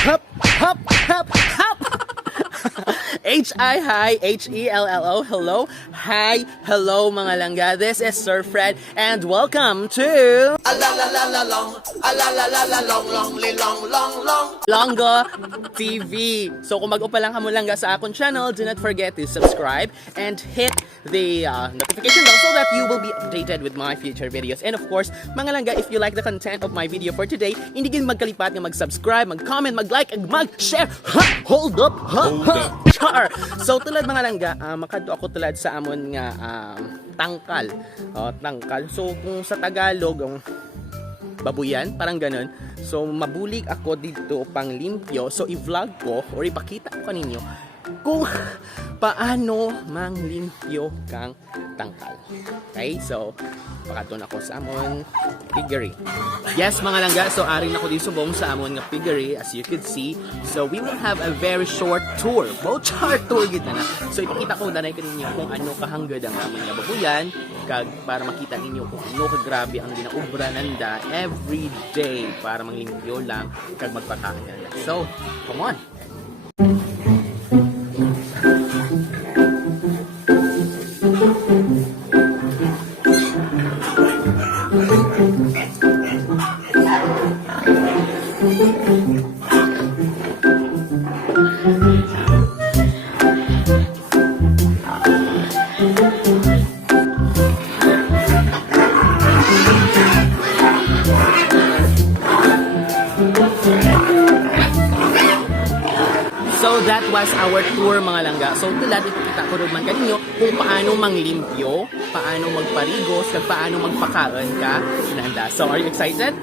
Hop, hop, hop, hop. H-I, hi, H-E-L-L-O, hello, hi, hello mga langga, this is Sir Fred, and welcome to Longgo TV. So kung mag-upa lang kamo langga sa akong channel, do not forget to subscribe and hit the notification bell so that you will be updated with my future videos. And of course, mga langga, if you like the content of my video for today, hindi gin magkalipat nga mag-subscribe, mag-comment, mag-like, and mag-share. Hold up, char. So tulad mga langga, makadto ako tulad sa amon nga tangkal. Tangkal. So kung sa Tagalog, babuyan, parang ganun. So mabulig ako dito pang limpyo. So i-vlog ko or ipakita ko kaninyo kung paano manglimpyo kang tangkal. Okay? So pakadto na ako sa amon piggery. Yes mga langga, so arin ako dito subong sa amon nga piggery as you could see. So we will have a very short tour. Both short tour gid na. So ipakita ko danay kaninyo kung ano kahanggad ang amon nga babuyan kag para makita ninyo kung ano kagrabe ang ginaubra nanda every day para manglimpyo lang kag magpakain nanda. So, come on. So that was our tour mga langga. So tulad ipakita ko rin man kaninyo kung paano manglimpyo, paano magparigos, kag paano magpakaon ka nanda. So are you excited?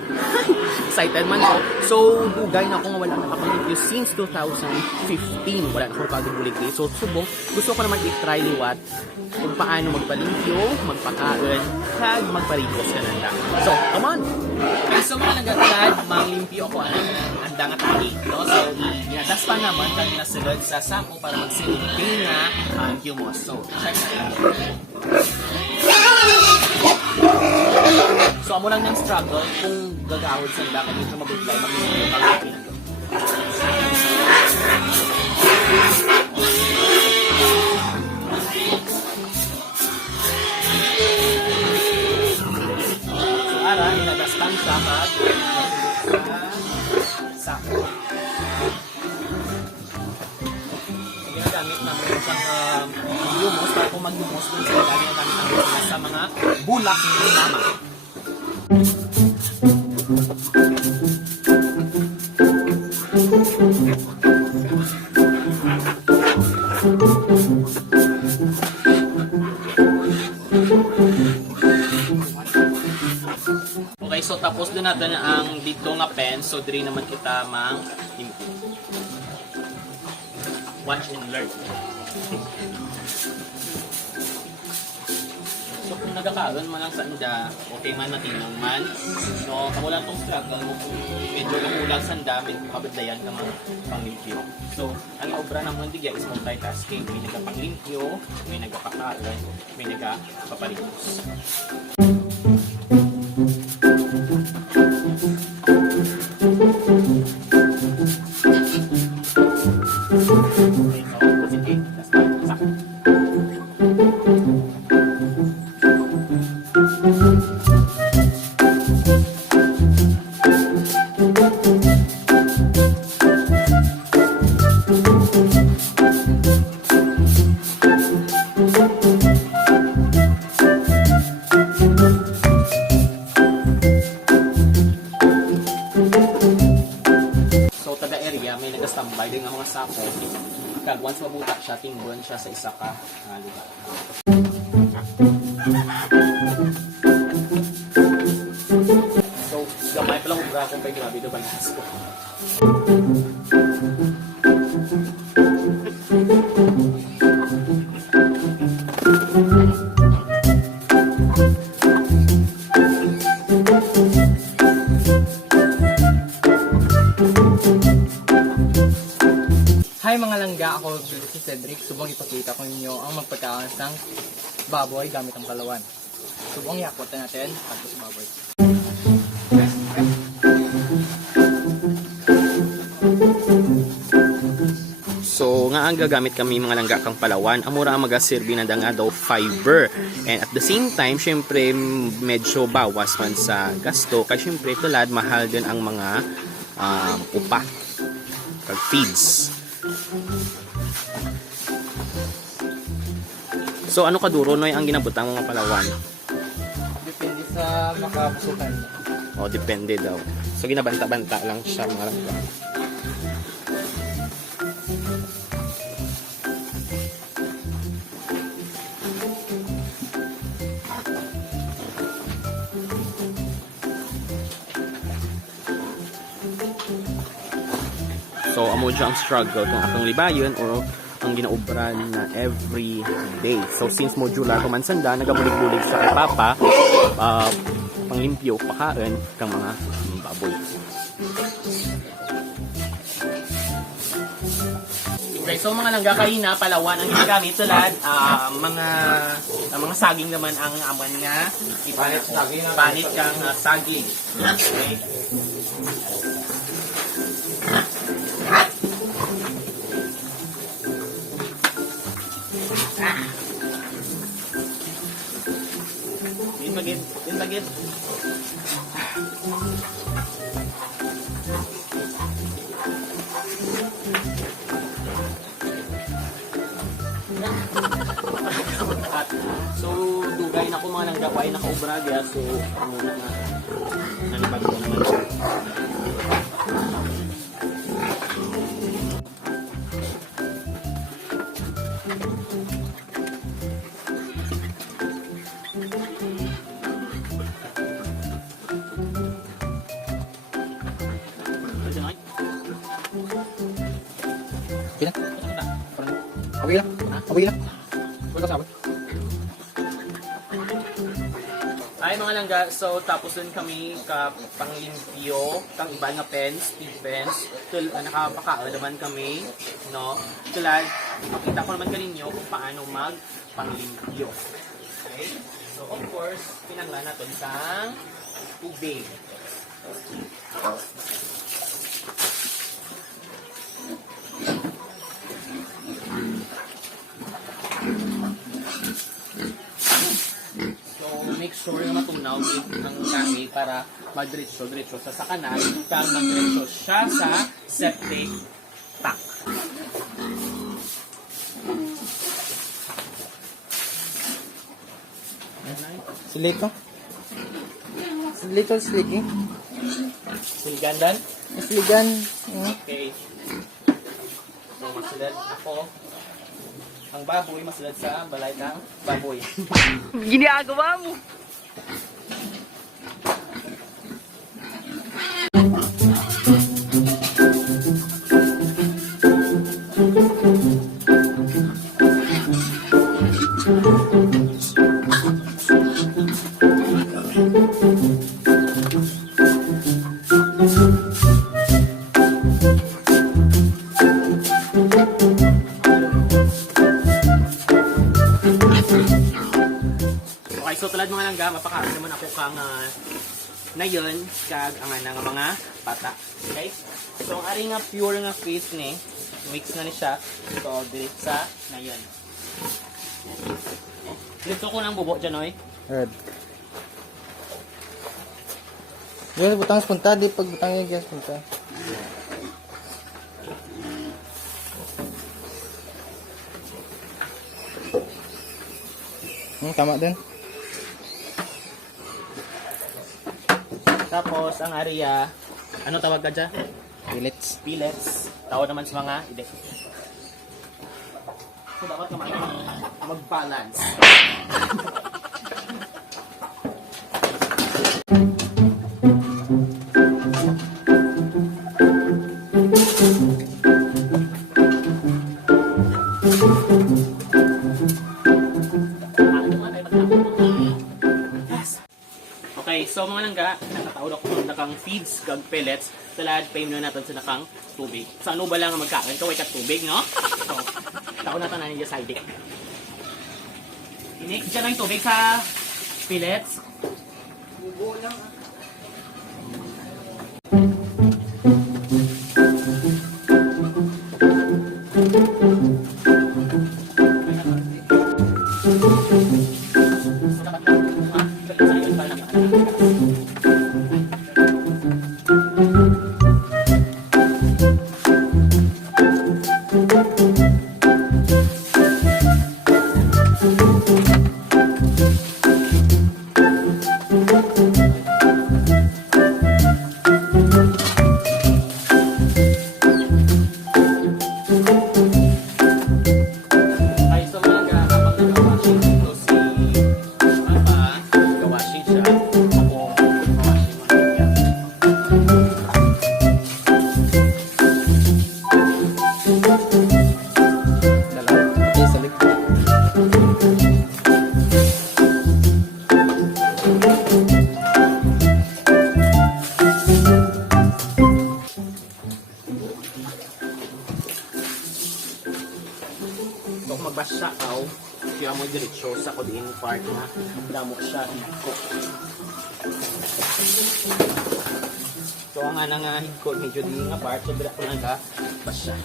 Excited man ko. So dugay na ako nga wala nakapalimpyo since 2015. Wala na ako pagbulig dito. So subong gusto ko naman i-try liwat kung paano magpalimpyo, magpakaon, kag magparigos ka nanda. So come on. Okay, so mga langga tulad manglimpyo ako anda nga tali, no? So inatas pa naman kag nasulod sa sako para magsilipin nga ang hummus. So check na. So amo lang ng struggle kung gagawid sa dako dito mabutlay magpapalipin. So ara inadastan sa kag sako. Ginagamit namin isang hummus para kung mag-hummus dun sa ginagamit namin sa mga bulak ng mama. Okay, so tapos din natin ang dito nga pen. So diri naman kita mang improve. Watch and learn. So kung nagkakaroon man lang sa anda, okay man matinong man. So kamo lang tong struggle mo kung medyo nakulang sa anda, may kabadlayan ka mga panglimpyo. So ang obra ng mga digya is multitasking. May nagpapanglimpyo, may nagpapakaron, may nagpapaligos. may nagastambay din ang mga sako. Kag once mabutak siya, tingbon siya sa isa ka lugar. So, gamay pa lang ubra kung pa'y grabe ito ba ko. Hi mga langga, ako si Cedric. Subong ipakita ko ninyo ang magpagkaon ng baboy gamit ang palawan. Subong yakot natin pagka sa baboy. gagamit kami mga langga kang Palawan, amura ang magasirbi na nga daw fiber. And at the same time, syempre medyo bawas man sa gasto kasi syempre tulad mahal din ang mga upa kag feeds. So ano kaduro noy ang ginabutang mga Palawan? Depende sa makabusukan. O depende daw. So ginabanta-banta lang siya mga langga. So, amo dyan ang struggle kung akong libayon o ang ginaubran na every day. So, since modular kumansanda, nagabulig-bulig sa papa, panglimpyo, pakain, kang mga baboy. Okay, so mga langga kanina, Palawan ang ginagamit tulad, mga saging naman ang aman nga, ipanit kang saging. Okay? Din bagit. At so dugay na ko mga langga ay nakaubra gaya so muna na nanibag ko naman. Okay lang. Okay lang. Wala sa Ay mga langga, so tapos dun kami ka panglimpyo, kang iba nga pens, speed pens, nakapakaon naman kami, no? Tulad, makita ko naman kaninyo kung paano mag panglimpyo. Okay? So of course, pinanglan natin sa tubig. Make sure na matunaw ang tangi para magdiretso-diretso sa sakanan kang magdiretso siya sa septic tank. Silito? Silito, siliki? Siligan dan? Siligan. Okay. So, masulad ako. Ang baboy, masulad sa balay ng baboy. Ginagawa mo. Okay, so tulad mga langga, mapakain naman ako kang nayon kag ang nga mga bata. Okay? So ang ari nga pure nga fish ni, mix na ni siya. So direct sa nayon. Dito ko nang bubo dyan, oy. Red. Yan, butang punta. Di pag butang yung gas punta. Tama din. Tapos ang area, ano tawag ka dyan? Pellets. Pellets. Tawag naman sa mga ide. So dapat ka mag-balance. Okay, so mga langga, nakataon ako ng nakang feeds kag pellets, talad pay na natin sa nakang tubig. Sa ano ba lang ang magkain, kaway ka tubig, no? So, taon natin na niya side. Inik dyan ang tubig sa pellets. Bubo lang ah. So kung magbasya ka, kaya mo diretsyo sa kudin part na damo siya higkot. So ang anang nga higkot, medyo di nga part, so bila ko lang ka basya.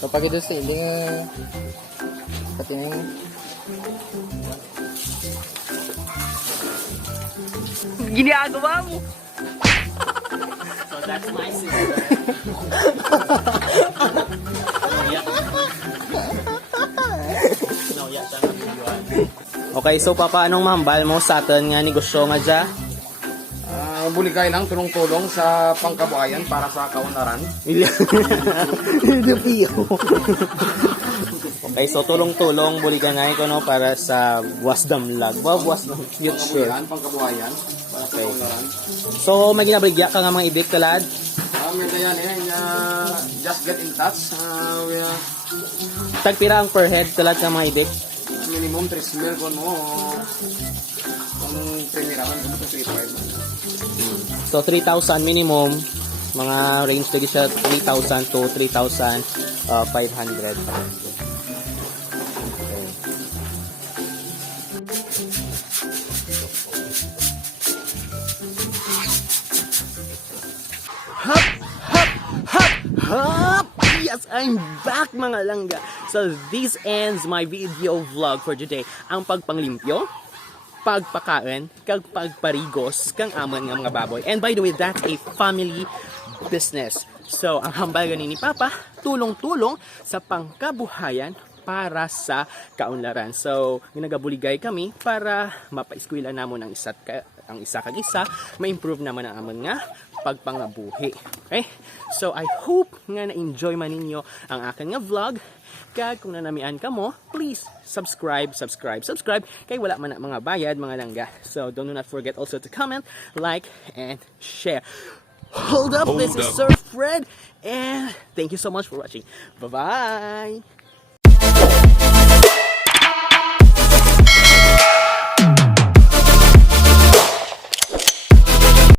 So pag ito sa iling, pati na yung Ginagawa mo. So that's my sister. Okay, so papaanong mahambal mo sa atin nga negosyo nga dya? Buligay lang tulong-tulong sa pangkabuhayan para sa kaunlaran. Okay, so tulong-tulong buligangay ko no para sa Wasdam Lag. Buwas ng future. Pangkabuhayan para sa Okay. kaunlaran. So may ginabaligya ka nga mga ibig kalad? May ganyan just get in touch. We Tagpira ang per head kalad sa mga ibig? minimum 3 mil kung mo. Kung pinirahan kung ito 3,500. So 3,000 minimum. Mga range lagi siya 3,000 to 3,500. Hup! Yes, I'm back mga langga. So this ends my video vlog for today. Ang pagpanglimpyo, pagpakain, kag pagparigos kang amon nga mga baboy. And by the way, that's a family business. So ang hambal gani ni Papa, tulong-tulong sa pangkabuhayan para sa kaunlaran. So ginagabuligay kami para mapa-eskwela namon ang isa kag isa, ma-improve naman ang amon nga pagpangabuhi. Okay? So I hope nga na-enjoy man ninyo ang akin nga vlog. Kag kung nanamian ka mo, please subscribe. Kay wala man na mga bayad, mga langga. So do not forget also to comment, like, and share. Hold up, this is Sir Fred, and thank you so much for watching. Bye-bye!